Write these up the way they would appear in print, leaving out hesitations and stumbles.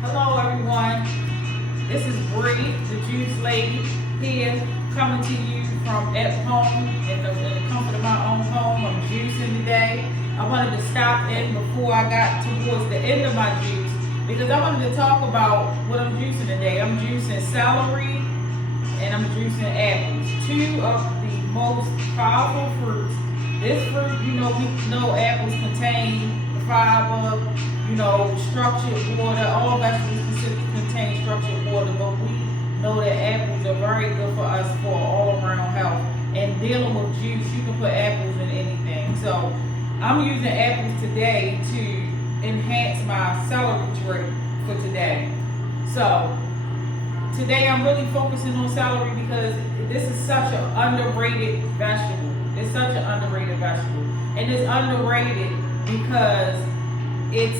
Hello everyone, this is Bre The Juice Lady here coming to you from at home in the comfort of my own home. I'm juicing today. I wanted to stop in before I got towards the end of my juice because I wanted to talk about what I'm juicing today. I'm juicing celery and I'm juicing apples, two of the most powerful fruits. This fruit, we know apples contain fiber, structured water. All vegetables contain structured water, but we know that apples are very good for us for all around health. And dealing with juice, you can put apples in anything. So I'm using apples today to enhance my celery drink for today. So today I'm really focusing on celery because this is such an underrated vegetable. It's such an underrated vegetable. And it's underrated because it's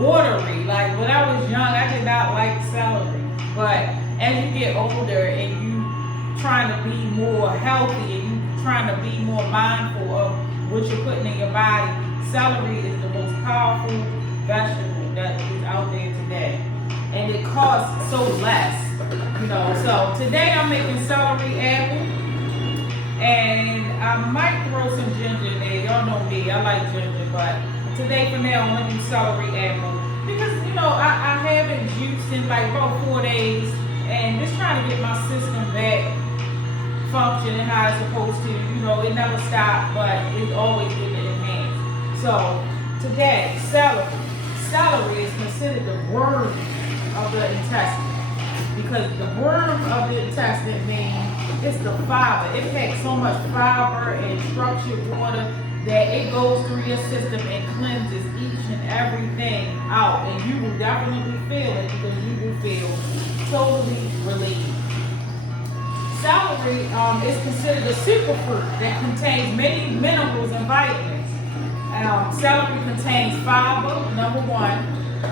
watery. Like when I was young, I did not like celery. But as you get older and you trying to be more healthy and you trying to be more mindful of what you're putting in your body, celery is the most powerful vegetable that is out there today. And it costs so less, So today I'm making celery apple. And I might throw some ginger in there. Y'all know me, I like ginger, but today for now I'm gonna do celery apple. Because I haven't juiced in like about 4 days and just trying to get my system back functioning how it's supposed to. It never stopped, but it's always getting enhanced. So today, celery. Celery is considered the worm of the intestine. Because the worm of the intestine means it's the fiber. It packs so much fiber and structured water that it goes through your system and cleanses each and everything out. And you will definitely feel it because you will feel totally relieved. Celery is considered a superfruit that contains many minerals and vitamins. Celery contains fiber, number one.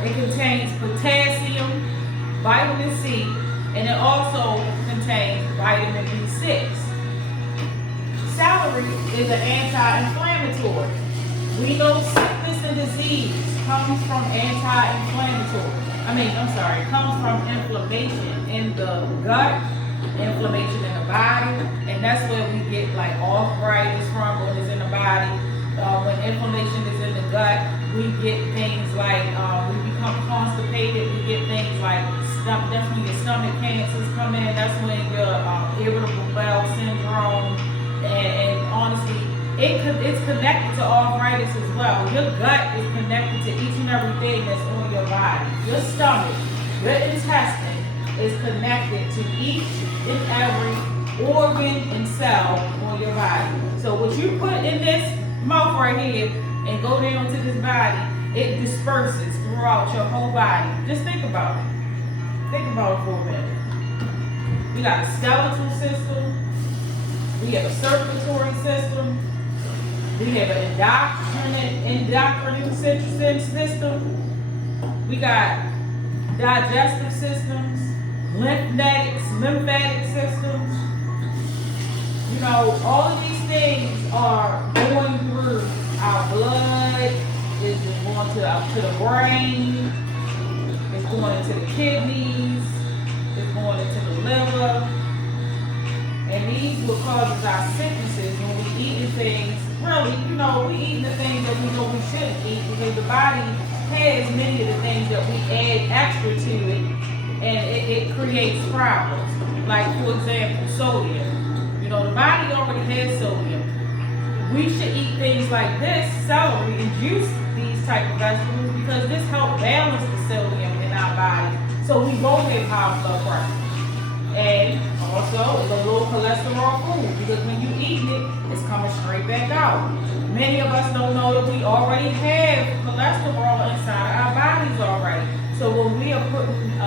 It contains potassium, vitamin C, and it also contains vitamin B6. Celery is an anti-inflammatory. We know sickness and disease comes from comes from inflammation in the gut, inflammation in the body, and that's where we get like arthritis from when it's in the body. When inflammation is in the gut, we get things like we become constipated. We get things like that's when your stomach cancers come in. That's when your irritable bowel syndrome, and honestly, it's connected to arthritis as well. Your gut is connected to each and everything that's on your body. Your stomach, your intestine is connected to each and every organ and cell on your body. So what you put in this mouth right here and go down to this body, it disperses throughout your whole body. Just think about it. Think about it for a minute. We got a skeletal system. We have a circulatory system. We have an endocrine system. We got digestive systems, lymphatic systems. All of these things are going through our blood. It's going to the brain. It's going into the kidneys. It's going into the liver. And these will cause our sicknesses when we eating things. Really, we eating the things that we know we shouldn't eat because the body has many of the things that we add extra to it, and it creates problems. Like, for example, sodium. The body already has sodium. We should eat things like this, celery, and juice these type of vegetables because this helps balance the sodium in our body so we won't have high blood pressure. And also, it's a low cholesterol food because when you eat it, it's coming straight back out. Many of us don't know that we already have cholesterol inside our bodies already. So when we are putting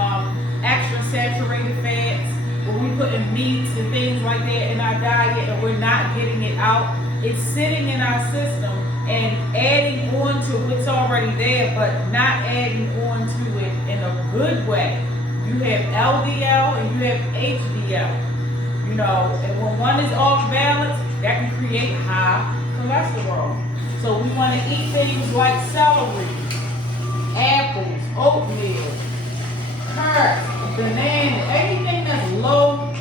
extra saturated fats, when we putting meats and things like that in our diet and we're not getting it out, it's sitting in our system and adding on to what's already there, but not adding on to it in a good way. You have LDL and you have HDL, and when one is off balance, that can create high cholesterol. So we want to eat things like celery, apples, oatmeal, carrots, bananas, anything that's low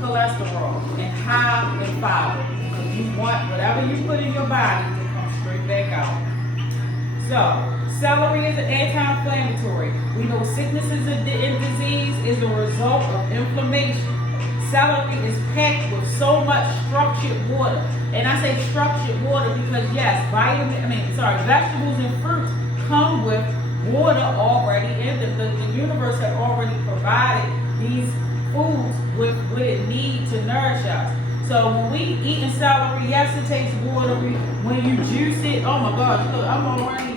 cholesterol and high in fiber. Because you want whatever you put in your body to come straight back out. So, celery is an anti-inflammatory. We know sicknesses and disease is a result of inflammation. Celery is packed with so much structured water. And I say structured water because yes, vegetables and fruits come with water already in them. The universe had already provided these foods with what it needs to nourish us. So when we eating celery, yes, it takes water. When you juice it, oh my gosh, look, I'm already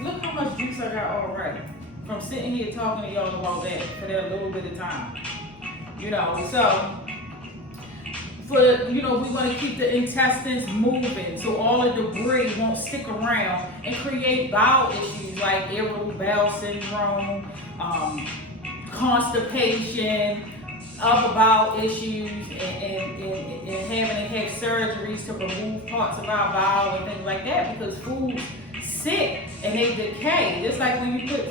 look how much juice I got already from sitting here talking to y'all about that for that little bit of time. So we want to keep the intestines moving so all the debris won't stick around and create bowel issues like irritable bowel syndrome, constipation, upper bowel issues, and having to have surgeries to remove parts of our bowel and things like that because foods sit and they decay. Just like when you put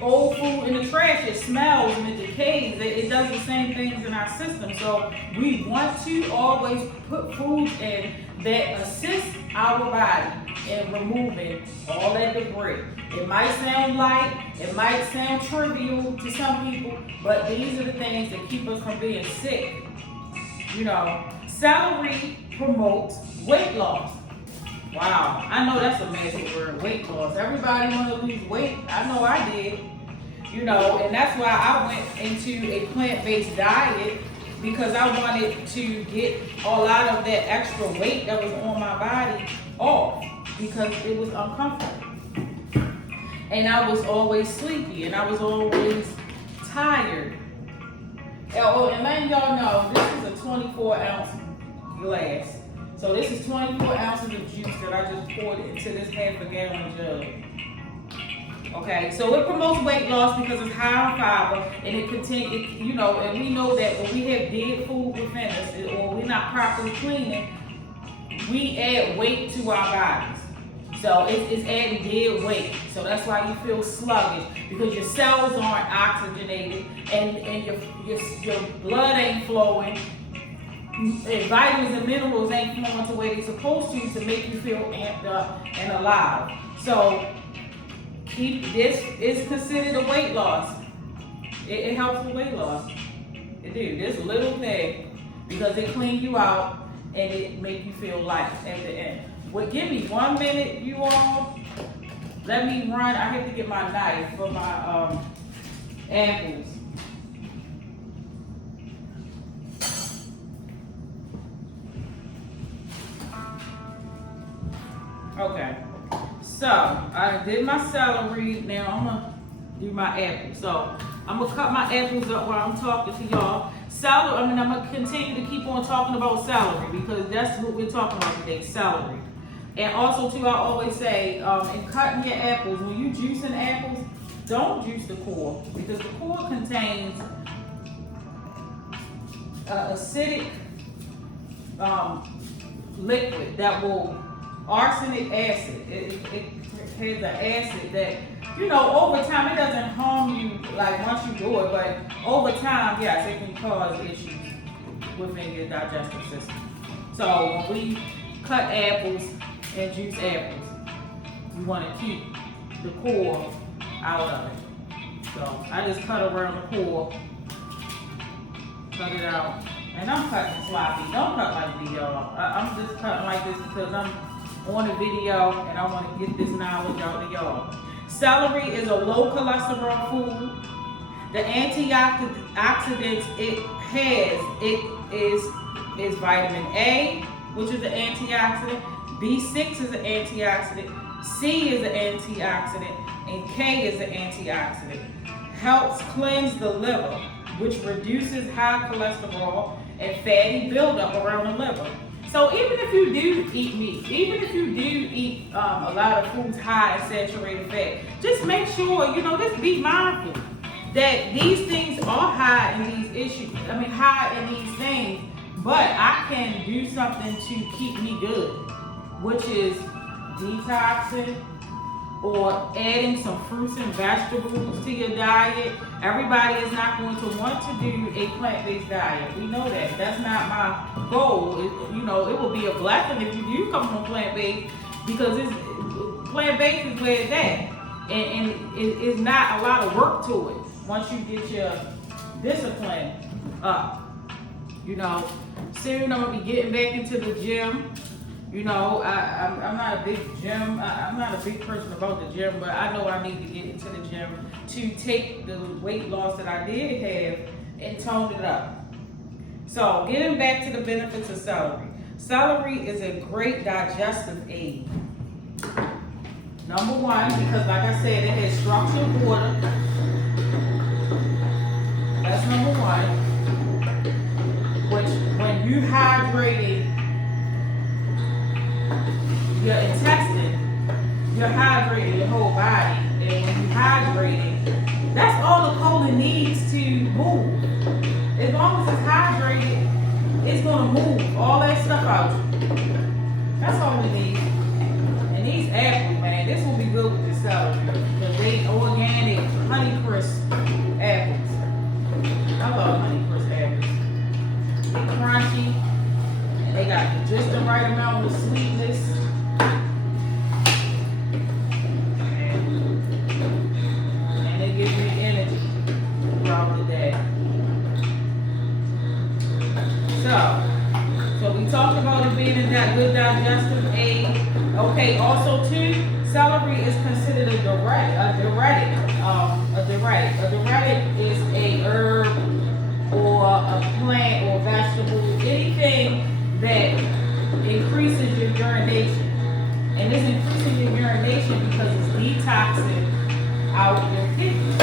old food in the trash, it smells and it decays. It does the same things in our system. So we want to always put foods in that assist our body in removing all that debris. It might sound light, it might sound trivial to some people, but these are the things that keep us from being sick. Celery promotes weight loss. Wow, I know that's a magic word, weight loss. Everybody want to lose weight. I know I did. And that's why I went into a plant-based diet because I wanted to get a lot of that extra weight that was on my body off because it was uncomfortable. And I was always sleepy and I was always tired. And letting y'all know, this is a 24-ounce glass. So this is 24 ounces of juice that I just poured into this half-a-gallon jug. Okay, so it promotes weight loss because it's high in fiber, and and we know that when we have dead food within us, or we're not properly cleaning, we add weight to our bodies. So it's adding dead weight. So that's why you feel sluggish because your cells aren't oxygenated, and your blood ain't flowing. And vitamins and minerals ain't flowing the way they're supposed to make you feel amped up and alive. So this is considered a weight loss. It helps with weight loss. It do. This little thing because it clean you out and it make you feel light at the end. Give me 1 minute, you all. Let me run. I have to get my knife for my apples. Okay, so I did my celery. Now I'm gonna do my apples. So I'm gonna cut my apples up while I'm talking to y'all. I'm gonna continue to keep on talking about celery because that's what we're talking about today, celery. And also too, I always say, in cutting your apples, when you juicing apples, don't juice the core because the core contains acidic liquid that will arsenic acid. It has an acid that, over time, it doesn't harm you like once you do it, but over time, yes, it can cause issues within your digestive system. So when we cut apples and juice apples, we want to keep the core out of it. So I just cut around the core, cut it out, and I'm cutting sloppy. Don't cut like me, y'all. I'm just cutting like this because I'm on a video and I want to get this knowledge out to y'all. Celery is a low cholesterol food. The antioxidants it has is vitamin A, which is an antioxidant, B6 is an antioxidant, C is an antioxidant, and K is an antioxidant. Helps cleanse the liver, which reduces high cholesterol and fatty buildup around the liver. So even if you do eat meat, even if you do eat a lot of foods high in saturated fat, just make sure, just be mindful that these things are high in high in these things, but I can do something to keep me good, which is detoxing, or adding some fruits and vegetables to your diet. Everybody is not going to want to do a plant-based diet. We know that. That's not my goal. It will be a blessing if you do come from plant-based, because plant-based is where it's at. And it's not a lot of work to it once you get your discipline up. Soon I'm gonna be getting back into the gym. I'm not a big gym. I'm not a big person about the gym, but I know I need to get into the gym to take the weight loss that I did have and tone it up. So getting back to the benefits of celery. Celery is a great digestive aid. Number one, because like I said, it has structured water. That's number one. Which, when you hydrated your intestine, you're hydrating your whole body. And when you hydrate it, that's all the colon needs to move. As long as it's hydrated, it's gonna move all that stuff out. That's all we need. And these apples, man, this will be good with the celery, because they organic Honey Crisp apples. I love Honey Crisp apples. They're crunchy, and they got just the right amount of sweetness. And they give you energy throughout the day. So we talked about it being a good digestive aid. Okay, also too, celery is considered a diuretic. A diuretic is a herb or a plant or vegetable, anything that increases your urination. And it's increasing your urination because it's detoxing out your kidneys.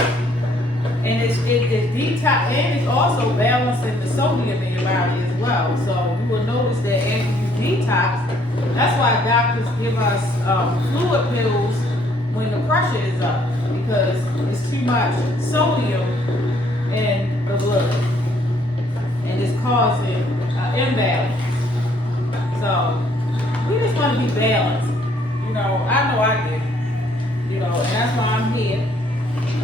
And it's detox, and it's also balancing the sodium in your body as well. So you will notice that after you detox, that's why doctors give us fluid pills when the pressure is up, because it's too much sodium in the blood, and it's causing imbalance. So we just want to be balanced. I know I do. And that's why I'm here.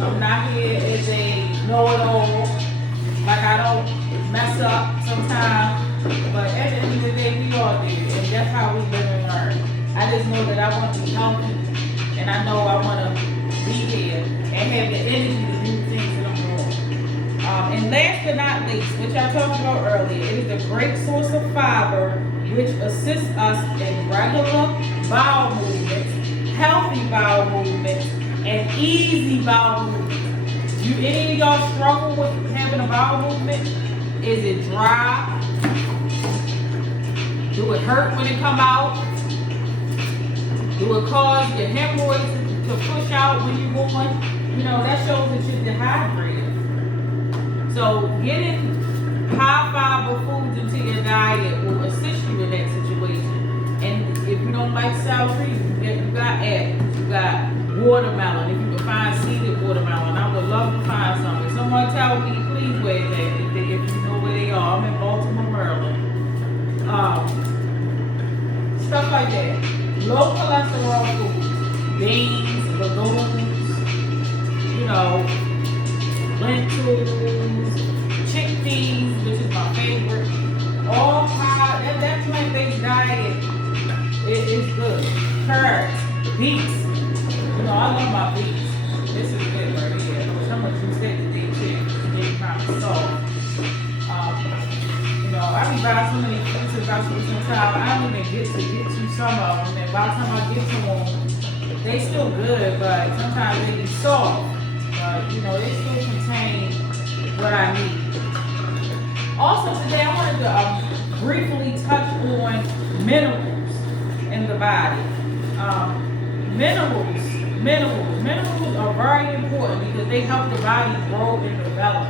I'm not here as a know-it-all. Like, I don't mess up sometimes. But at the end of the day, we all do. And that's how we live and learn. I just know that I want to be healthy. And I know I want to be here and have the energy to do things that I'm doing. And last but not least, which I talked about earlier, it is a great source of fiber, which assists us in regular bowel movements, healthy bowel movements, and easy bowel movement. Any of y'all struggle with having a bowel movement? Is it dry? Do it hurt when it come out? Do it cause your hemorrhoids to push out when you're going? That shows that you're dehydrated. So getting high fiber foods into your diet will assist you in that situation. And if you don't like celery, you got apples, you got watermelon. If you can find seeded watermelon, I would love to find some. If someone tell me, please where it's at, if you know where they are. I'm in Baltimore, Maryland. Stuff like that. Low cholesterol foods, beans, legumes, lentils, chickpeas, which is my favorite. All high, that plant-based diet is good. Carrots, beets. I love my beets. This is good right here. Some of you said that they too. They kind of soft. I be buying so many fruits and vegetables sometimes. I don't even get to some of them. And by the time I get to them, they still good, but sometimes they be soft. But they still contain what I need. Also today I wanted to briefly touch on minerals in the body. Minerals are very important because they help the body grow and develop.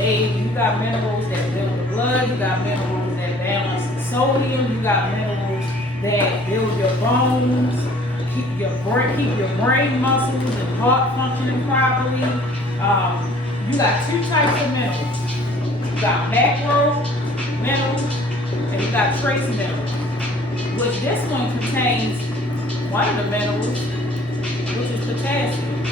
You got minerals that build the blood, you got minerals that balance the sodium, you got minerals that build your bones, keep your brain muscles and heart functioning properly. You got two types of minerals. You got macro minerals and you got trace minerals, which this one contains one of the minerals which is potassium.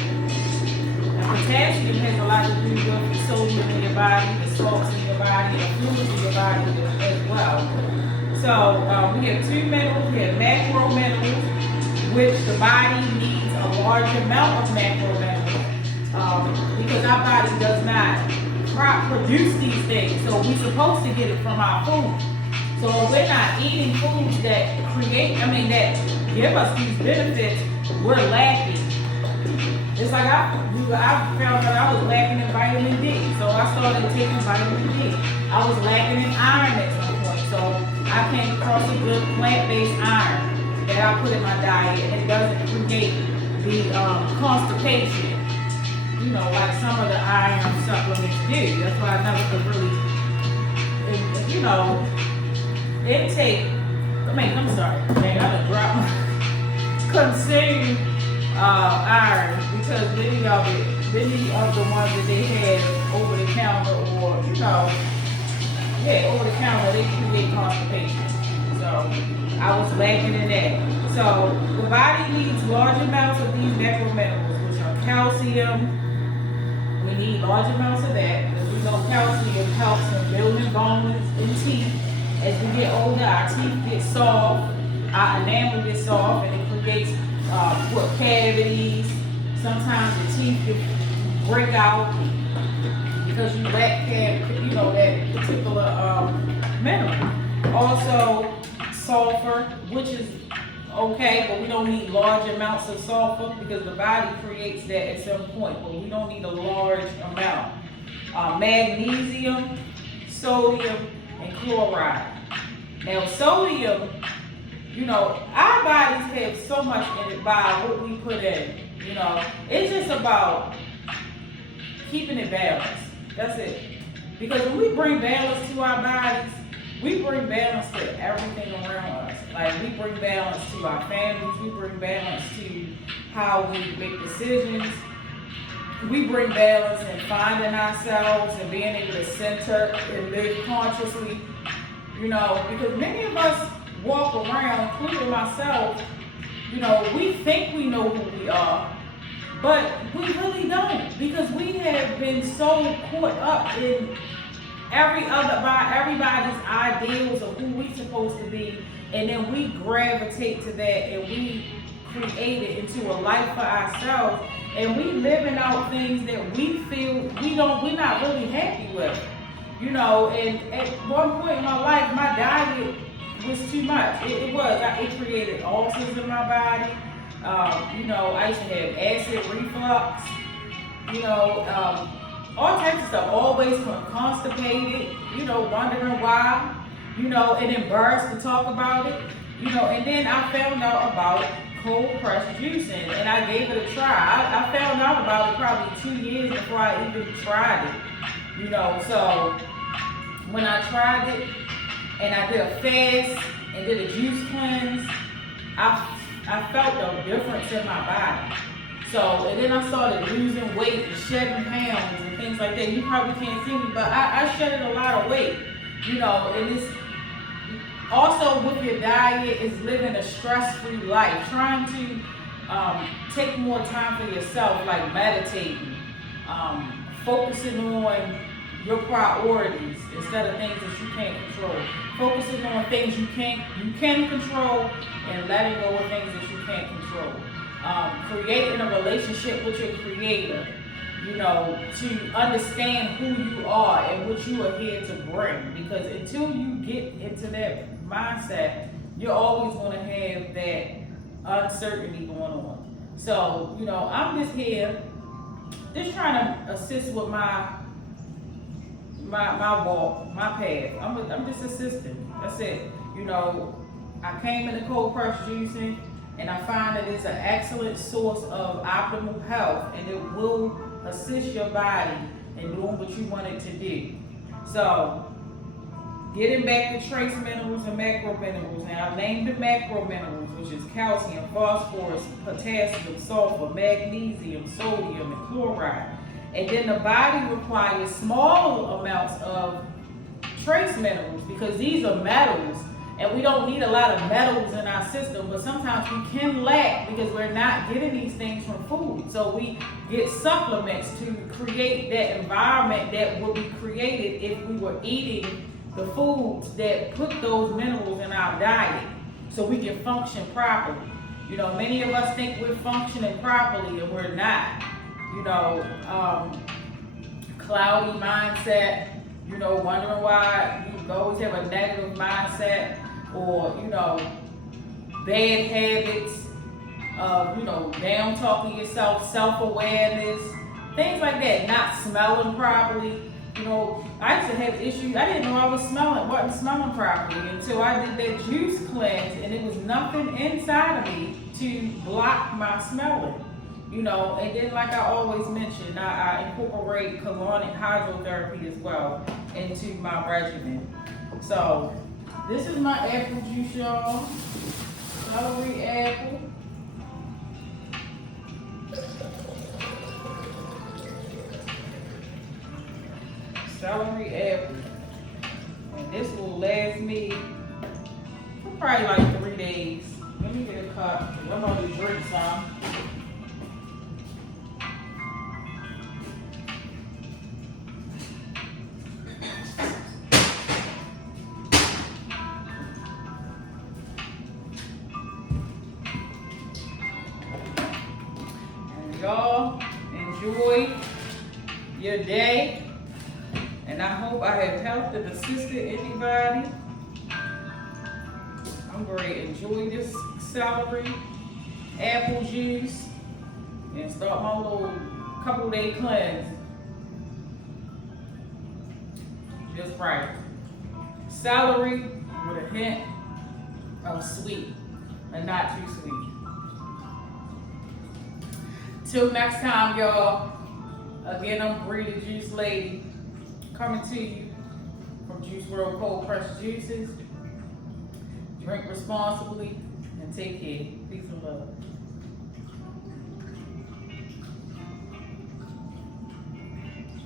And potassium has a lot to do with the sodium in your body, the salts in your body, the fluids in your body as well. So we have two minerals. We have macro minerals, which the body needs a large amount of macro minerals because our body does not produce these things. So we're supposed to get it from our food. So if we're not eating foods that that give us these benefits, we're lacking. It's like I found that I was lacking in vitamin D. So I started taking vitamin D. I was lacking in iron at some point. So I came across a good plant-based iron that I put in my diet, and it doesn't create the constipation, like some of the iron supplements do. That's why I never could really, intake. I'm sorry, man, I done dropped my consume iron because many of the ones that they had over the counter or, over the counter, they create constipation. So I was lacking in that. So the body needs large amounts of these macro minerals, which are calcium. We need large amounts of that because we know calcium helps in building bones and teeth. As we get older, our teeth get soft, our enamel gets soft, and it creates cavities. Sometimes the teeth can break out because you lack that particular mineral. Also, sulfur, which is okay, but we don't need large amounts of sulfur because the body creates that at some point, but we don't need a large amount. Magnesium, sodium, and chloride. Now, sodium, our bodies have so much in it by what we put in. It's just about keeping it balanced. That's it. Because when we bring balance to our bodies, we bring balance to everything around us. Like, we bring balance to our families, we bring balance to how we make decisions. We bring balance in finding ourselves and being able to center and live consciously, because many of us walk around, including myself, we think we know who we are, but we really don't, because we have been so caught up in everybody's ideals of who we're supposed to be, and then we gravitate to that and we create it into a life for ourselves. And we living out things that we feel we're not really happy with, and at one point in my life, my diet was too much. It created ulcers in my body. I used to have acid reflux, all types of stuff. Always constipated, wondering why, and embarrassed to talk about it, and then I found out about cold pressed juicing, and I gave it a try. I found out about it probably 2 years before I even tried it, so when I tried it and I did a fast and did a juice cleanse, I felt a difference in my body. So, and then I started losing weight and shedding pounds and things like that. You probably can't see me, but I shedded a lot of weight, and it's also with your diet is living a stress-free life, trying to take more time for yourself, like meditating, focusing on your priorities instead of things that you can't control, focusing on things you can control and letting go of things that you can't control, creating a relationship with your creator, to understand who you are and what you are here to bring, because until you get into that mindset, you're always going to have that uncertainty going on. So, I'm just here, just trying to assist with my walk, my path. I'm just assisting. That's it. I came into cold press juicing, and I find that it's an excellent source of optimal health, and it will assist your body in doing what you want it to do. So, getting back to trace minerals and macro minerals. Now, I named the macro minerals, which is calcium, phosphorus, potassium, sulfur, magnesium, sodium, and chloride. And then the body requires small amounts of trace minerals because these are metals, And we don't need a lot of metals in our system, but sometimes we can lack because we're not getting these things from food. So we get supplements to create that environment that would be created if we were eating the foods that put those minerals in our diet so we can function properly. You know, many of us think we're functioning properly and we're not. You know, cloudy mindset, you know, wondering why you always have a negative mindset, or, you know, bad habits of, you know, down talking yourself, self-awareness, things like that, not smelling properly. You know, I used to have issues. I didn't know I wasn't smelling properly until I did that juice cleanse, and it was nothing inside of me to block my smelling. You know, and then like I always mentioned, I incorporate colonic hydrotherapy as well into my regimen. So this is my apple juice, y'all. Celery apple. Celery apple. And this will last me for probably like 3 days. Let me get a cup. I'm gonna drink some. Y'all enjoy your day, and I hope I have helped and assisted anybody. I'm going to enjoy this celery, apple juice, and start my little couple day cleanse. Just right. Celery with a hint of sweet, and not too sweet. Till next time, y'all. Again, I'm Bre The Juice Lady, coming to you from Juice World Cold Pressed Juices. Drink responsibly and take care. Peace and love.